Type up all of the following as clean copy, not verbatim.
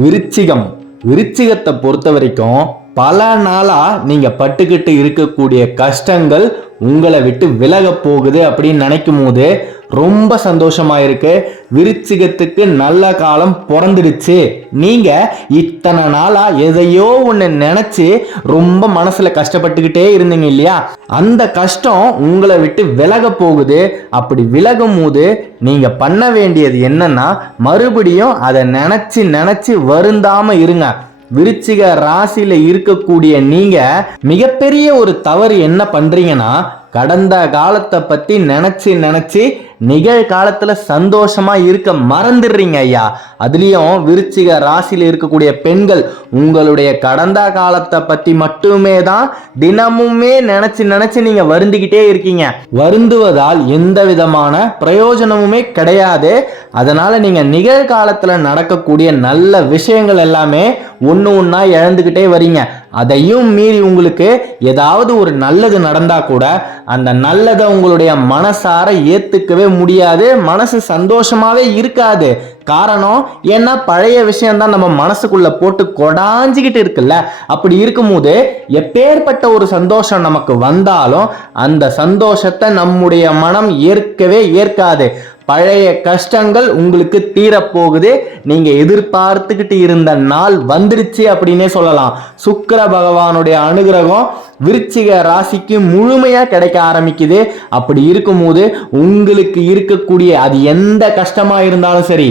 விருச்சிகம். விருச்சிகத்தை பொறுத்த வரைக்கும் பல நாளா நீங்க பட்டுக்கிட்டு இருக்கக்கூடிய கஷ்டங்கள் உங்களை விட்டு விலக போகுது அப்படின்னு நினைக்கும் போது ரொம்ப சந்தோஷமா இருக்கு. விருச்சிகத்துக்கு நல்ல காலம் பிறந்துடுச்சு. நீங்க இத்தனை நாளா எதையோ ஒன்று நினைச்சு ரொம்ப மனசுல கஷ்டப்பட்டுக்கிட்டே இருந்தீங்க இல்லையா, அந்த கஷ்டம் உங்களை விட்டு விலக போகுது. அப்படி விலகும் போது நீங்க பண்ண வேண்டியது என்னன்னா, மறுபடியும் அதை நினைச்சு நினைச்சு வருந்தாம இருங்க. விருச்சிக ராசியில இருக்கக்கூடிய நீங்க மிகப்பெரிய ஒரு தவறு என்ன பண்றீங்கன்னா, கடந்த காலத்தை பத்தி நினைச்சு நினைச்சு நிகழ்காலத்துல சந்தோஷமா இருக்க மறந்துடுறீங்க ஐயா. அதுலயும் விருச்சிக ராசியில இருக்கக்கூடிய பெண்கள் உங்களுடைய கடந்த காலத்தை பத்தி மட்டுமே தான் தினமுமே நினைச்சு நினைச்சு நீங்க வருந்திக்கிட்டே இருக்கீங்க. வருந்துவதால் எந்த விதமான பிரயோஜனமுமே கிடையாது. அதனால நீங்க நிகழ்காலத்துல நடக்கக்கூடிய நல்ல விஷயங்கள் எல்லாமே ஒன்று ஒன்றா இழந்துக்கிட்டே வரீங்க. அதையும் மீறி உங்களுக்கு ஏதாவது ஒரு நல்லது நடந்தா கூட அந்த நல்லதை உங்களுடைய மனசார ஏத்துக்கவே முடியாது. மனசு சந்தோஷமாவே இருக்காது. காரணம் ஏன்னா பழைய விஷயம்தான் நம்ம மனசுக்குள்ள போட்டு கொடாஞ்சிக்கிட்டு இருக்குல்ல. அப்படி இருக்கும்போது எப்பேற்பட்ட ஒரு சந்தோஷம் நமக்கு வந்தாலும் அந்த சந்தோஷத்தை நம்முடைய மனம் ஏற்கவே ஏற்காது. பழைய கஷ்டங்கள் உங்களுக்கு தீரப்போகுது. நீங்க எதிர்பார்த்துக்கிட்டு இருந்த நாள் வந்துருச்சு அப்படின்னே சொல்லலாம். சுக்கிர பகவானுடைய அனுகிரகம் விருச்சிக ராசிக்கு முழுமையா கிடைக்க ஆரம்பிக்குது. அப்படி இருக்கும்போது உங்களுக்கு இருக்கக்கூடிய அது எந்த கஷ்டமா இருந்தாலும் சரி,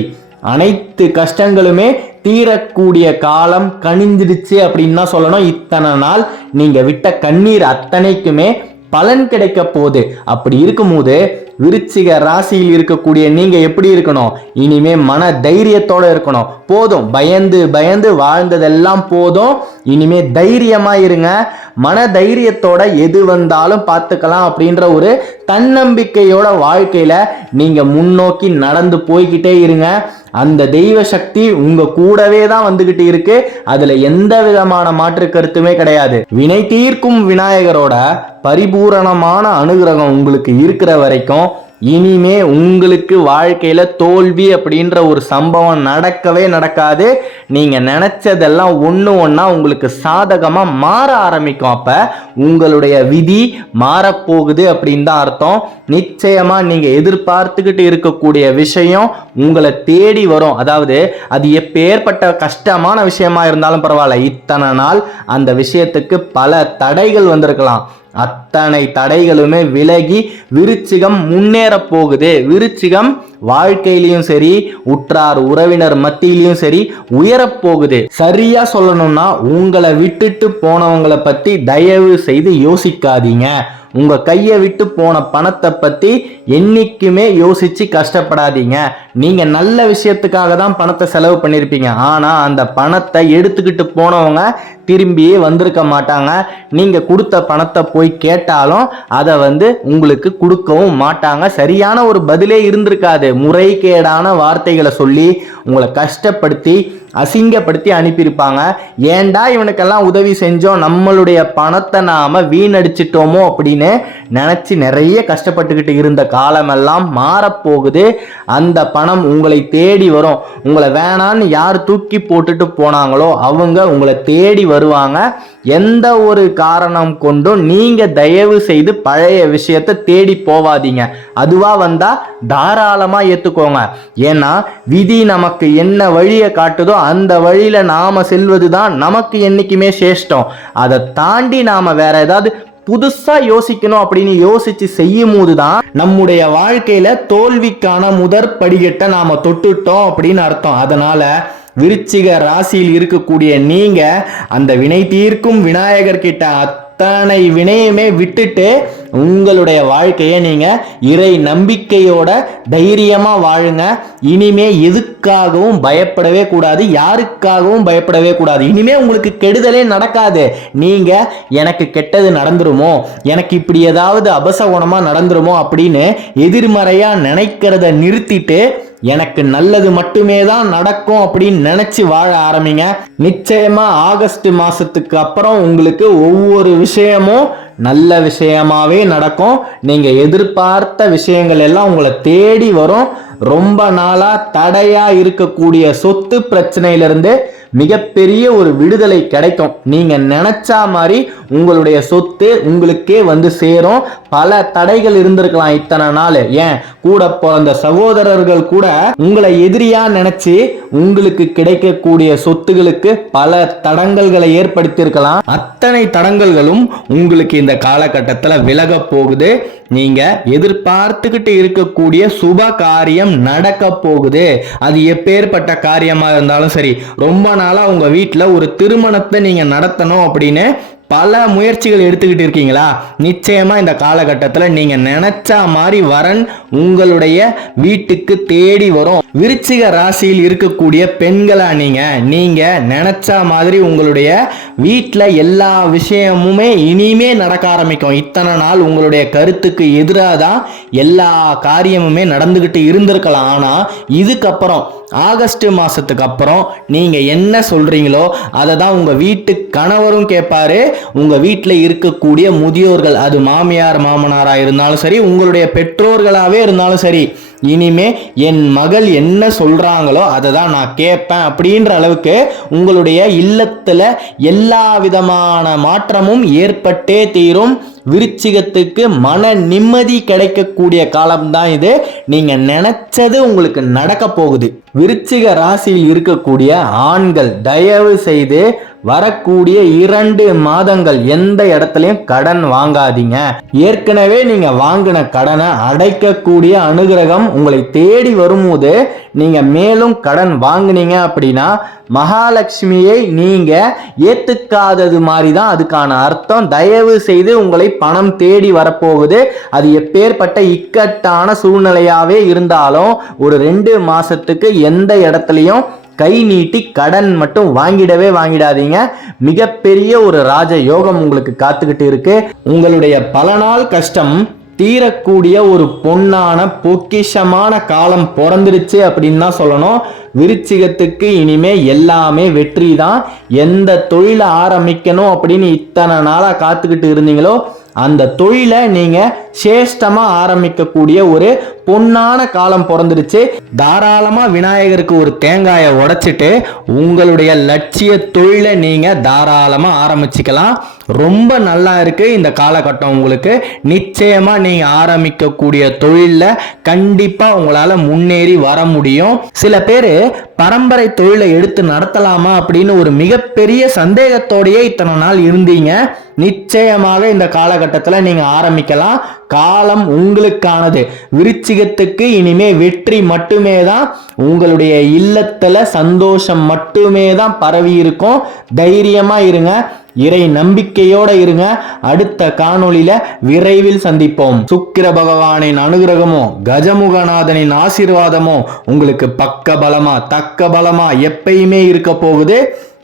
அனைத்து கஷ்டங்களுமே தீரக்கூடிய காலம் கனிஞ்சிடுச்சு அப்படின்னு தான் சொல்லணும். இத்தனை நாள் நீங்க விட்ட கண்ணீர் அத்தனைக்குமே பலன் கிடைக்க போகுது. அப்படி இருக்கும்போது விருச்சிக ராசியில் இருக்கக்கூடிய நீங்க எப்படி இருக்கணும், இனிமே மன தைரியத்தோட இருக்கணும். போதும், பயந்து பயந்து வாழ்ந்ததெல்லாம் போதும். இனிமே தைரியமா இருங்க. மன தைரியத்தோட எது வந்தாலும் பார்த்துக்கலாம் அப்படின்ற ஒரு தன்னம்பிக்கையோட வாழ்க்கையில நீங்க முன்னோக்கி நடந்து போய்கிட்டே இருங்க. அந்த தெய்வ சக்தி உங்க கூடவே தான் வந்துகிட்டு இருக்கு. அதுல எந்த விதமான மாற்று கருத்துமே கிடையாது. வினை தீர்க்கும் விநாயகரோட பரிபூரணமான அனுகிரகம் உங்களுக்கு இருக்கிற வரைக்கும் இனிமே உங்களுக்கு வாழ்க்கையில தோல்வி அப்படின்ற ஒரு சம்பவம் நடக்கவே நடக்காது. நீங்க நினைச்சதெல்லாம் ஒண்ணு ஒண்ணா உங்களுக்கு சாதகமா மாற ஆரம்பிக்கும். அப்ப உங்களுடைய விதி மாறப்போகுது அப்படின்னு தான் அர்த்தம். நிச்சயமா நீங்க எதிர்பார்த்துக்கிட்டு இருக்கக்கூடிய விஷயம் உங்களை தேடி வரும். அதாவது அது எப்பேற்பட்ட கஷ்டமான விஷயமா இருந்தாலும் பரவாயில்ல, இத்தனை நாள் அந்த விஷயத்துக்கு பல தடைகள் வந்திருக்கலாம். அத்தனை தடைகளுமே விலகி விருச்சிகம் முன்னேற போகுது. விருச்சிகம் வாழ்க்கையிலையும் சரி, உற்றார் உறவினர் மத்தியிலையும் சரி உயரப்போகுது. சரியா சொல்லணும்னா, உங்களை விட்டுட்டு போனவங்களை பத்தி தயவு செய்து யோசிக்காதீங்க. உங்க கையை விட்டு போன பணத்தை பத்தி என்னைக்குமே யோசிச்சு கஷ்டப்படாதீங்க. நீங்க நல்ல விஷயத்துக்காக தான் பணத்தை செலவு பண்ணிருப்பீங்க. ஆனா அந்த பணத்தை எடுத்துக்கிட்டு போனவங்க திரும்பியே வந்திருக்க மாட்டாங்க. நீங்க கொடுத்த பணத்தை போய் கேட்டாலும் அதை உங்களுக்கு கொடுக்கவும் மாட்டாங்க. சரியான ஒரு பதிலே இருந்திருக்காது. முறைகேடான வார்த்தைகளை சொல்லி உங்களை கஷ்டப்படுத்தி அசிங்கப்படுத்தி அனுப்பியிருப்பாங்க. ஏண்டா இவனுக்கெல்லாம் உதவி செஞ்சோம், நம்மளுடைய பணத்தை நாம வீணடிச்சிட்டோமோ அப்படின்னு நினைச்சு நிறைய கஷ்டப்பட்டுக்கிட்டு இருந்த காலமெல்லாம் மாறப்போகுது. அந்த பணம் உங்களை தேடி வரும். உங்களை வேணான்னு யார் தூக்கி போட்டுட்டு போனாங்களோ அவங்க உங்களை தேடி வருவாங்க. எந்த ஒரு காரணம் கொண்டும் நீங்க தயவு செய்து பழைய விஷயத்தை தேடி போவாதீங்க. அதுவா வந்தா தாராளமா ஏத்துக்கோங்க. ஏன்னா விதி நமக்கு என்ன வழியை காட்டுதோ அந்த வழியில நாம செல்வதுதான் நமக்கு என்னைக்குமே சேஷ்டம். அதை தாண்டி நாம வேற ஏதாவது புதுசா யோசிக்கணும் அப்படின்னு யோசிச்சு செய்யும் போதுதான் நம்முடைய வாழ்க்கையில தோல்விக்கான முதற் படிக்கட்டை நாம தொட்டுட்டோம் அப்படின்னு அர்த்தம். அதனால விருச்சிக ராசியில் இருக்கக்கூடிய நீங்க அந்த வினை தீர்க்கும் விநாயகர் கிட்ட அத்தனை வினையுமே விட்டுட்டு உங்களுடைய வாழ்க்கையை நீங்க இறை நம்பிக்கையோட தைரியமா வாழுங்க. இனிமே எதுக்காகவும் பயப்படவே கூடாது, யாருக்காகவும் பயப்படவே கூடாது. இனிமே உங்களுக்கு கெடுதலே நடக்காது. நீங்க எனக்கு கெட்டது நடந்துருமோ, எனக்கு இப்படி ஏதாவது அபசகுணமா நடந்துருமோ அப்படின்னு எதிர்மறையா நினைக்கிறத நிறுத்திட்டு எனக்கு நல்லது மட்டுமே தான் நடக்கும் அப்படின்னு நினைச்சு வாழ ஆரம்பிங்க. நிச்சயமா ஆகஸ்ட் மாசத்துக்கு அப்புறம் உங்களுக்கு ஒவ்வொரு விஷயமும் நல்ல விஷயமாவே நடக்கும். நீங்க எதிர்பார்த்த விஷயங்கள் எல்லாம் உங்களை தேடி வரும். ரொம்ப நாளா தடையா இருக்கக்கூடிய சொத்து பிரச்சனையிலிருந்து மிகப்பெரிய ஒரு விடுதலை கிடைக்கும். நீங்க நினைச்சா மாதிரி உங்களுடைய சொத்து உங்களுக்கே வந்து சேரும். பல தடைகள் இருந்திருக்கலாம் இத்தனை நாள். ஏன் கூட பிறந்த சகோதரர்கள் கூட உங்களை எதிரியா நினைச்சு உங்களுக்கு கிடைக்கக்கூடிய சொத்துகளுக்கு பல தடங்கல்களை ஏற்படுத்தி இருக்கலாம். அத்தனை தடங்கல்களும் உங்களுக்கு இந்த காலகட்டத்தில் விலக போகுது. நீங்க எதிர்பார்த்துக்கிட்டு இருக்கக்கூடிய சுப காரியம் நடக்க போகுது. அது எப்பேற்பட்ட காரியமா இருந்தாலும் சரி. ரொம்ப நாளா உங்க வீட்டுல ஒரு திருமணத்தை நீங்க நடத்தணும் அப்படின்னு பல முயற்சிகள் எடுத்துக்கிட்டு இருக்கீங்களா? நிச்சயமா இந்த காலகட்டத்தில் நீங்க நினைச்ச மாதிரி வரன் உங்களுடைய வீட்டுக்கு தேடி வரும். விருச்சிக ராசியில் இருக்கக்கூடிய பெண்களா நீங்க நினைச்ச மாதிரி உங்களுடைய வீட்டில் எல்லா விஷயமுமே இனிமே நடக்க ஆரம்பிக்கும். இத்தனை நாள் உங்களுடைய கருத்துக்கு எதிராக தான் எல்லா காரியமுமே நடந்துகிட்டு இருந்திருக்கலாம். ஆனா இதுக்கப்புறம் ஆகஸ்ட் மாசத்துக்கு அப்புறம் நீங்க என்ன சொல்றீங்களோ அதை தான் உங்க வீட்டு கணவரும் கேட்பாரு. உங்க வீட்டில் இருக்கக்கூடிய முதியோர்கள், அது மாமியார் மாமனாரா இருந்தாலும் சரி, உங்களுடைய பெற்றோர்களாவே இருந்தாலும் சரி, இனிமே என் மகள் என்ன சொல்றாங்களோ அதை தான் நான் கேட்பேன் அப்படின்ற அளவுக்கு உங்களுடைய இல்லத்துல எல்லா விதமான மாற்றமும் ஏற்பட்டே தீரும். விருச்சிகத்துக்கு மன நிம்மதி கிடைக்கக்கூடிய காலம்தான் இது. நீங்க நினைச்சது உங்களுக்கு நடக்க போகுது. விருச்சிக ராசியில் இருக்கக்கூடிய ஆண்கள் தயவு செய்து வரக்கூடிய 2 மாதங்கள் எந்த இடத்துலயும் கடன் வாங்காதீங்க. ஏற்கனவே நீங்க வாங்கின கடனை அடைக்கக்கூடிய அனுகிரகம் உங்களை தேடி வரும்போது நீங்க மேலும் கடன் வாங்கினீங்க அப்படின்னா மகாலட்சுமியை நீங்க ஏத்துக்காதது மாதிரி தான் அதுக்கான அர்த்தம். தயவு செய்து உங்களை பணம் தேடி வரப்போகுது. அது எப்பேற்பட்ட இக்கட்டான சூழ்நிலையாவே இருந்தாலும் ஒரு 2 மாசத்துக்கு எந்த இடத்துலையும் கை நீட்டி கடன் மட்டும் வாங்கிடாதீங்க. மிகப்பெரிய ஒரு ராஜ யோகம் உங்களுக்கு காத்துக்கிட்டு இருக்கு. உங்களுடைய பல நாள் கஷ்டம் தீரக்கூடிய ஒரு பொன்னான பொக்கிஷமான காலம் பிறந்துருச்சு அப்படின்னு தான் சொல்லணும். விருச்சிகத்துக்கு இனிமே எல்லாமே வெற்றி தான். எந்த தொழிலை ஆரம்பிக்கணும் அப்படின்னு இத்தனை நாளா காத்துக்கிட்டு இருந்தீங்களோ அந்த தொழிலை நீங்க சேஷ்டமா ஆரம்பிக்கக்கூடிய ஒரு பொன்னான காலம் பிறந்துருச்சு. தாராளமா விநாயகருக்கு ஒரு தேங்காயை உடைச்சிட்டு உங்களுடைய லட்சிய தொழிலை நீங்க தாராளமா ஆரம்பிச்சுக்கலாம். ரொம்ப நல்லா இருக்கு இந்த காலகட்டம் உங்களுக்கு. நிச்சயமா நீங்க ஆரம்பிக்கக்கூடிய தொழில கண்டிப்பா உங்களால முன்னேறி வர முடியும். சில பேரு பரம்பரை தொழிலை எடுத்து நடத்தலாமா அப்படின்னு ஒரு மிகப்பெரிய சந்தேகத்தோடையே இத்தனை நாள் இருந்தீங்க. நிச்சயமாக இந்த காலகட்டத்தில் நீங்க ஆரம்பிக்கலாம். காலம் உங்களுக்கானது. விருச்சிகத்துக்கு இனிமே வெற்றி மட்டுமே தான். உங்களுடைய இல்லத்துல சந்தோஷம் மட்டுமே தான் பரவி இருக்கும். தைரியமா இருங்க, இறை நம்பிக்கையோட இருங்க. அடுத்த காணொளியில விரைவில் சந்திப்போம். சுக்கிர பகவானின் அனுகிரகமோ கஜமுகநாதனின் ஆசீர்வாதமோ உங்களுக்கு பக்க பலமா தக்க பலமா எப்பயுமே இருக்க போகுது.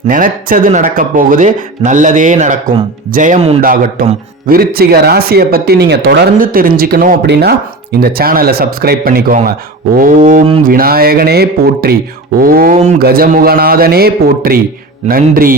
நினைச்சது நடக்க போகுது. நல்லதே நடக்கும். ஜெயம் உண்டாகட்டும். விருச்சிக ராசியை பத்தி நீங்க தொடர்ந்து தெரிஞ்சுக்கணும் அப்படின்னா இந்த சேனலை சப்ஸ்கிரைப் பண்ணிக்கோங்க. ஓம் விநாயகனே போற்றி, ஓம் கஜமுகநாதனே போற்றி. நன்றி.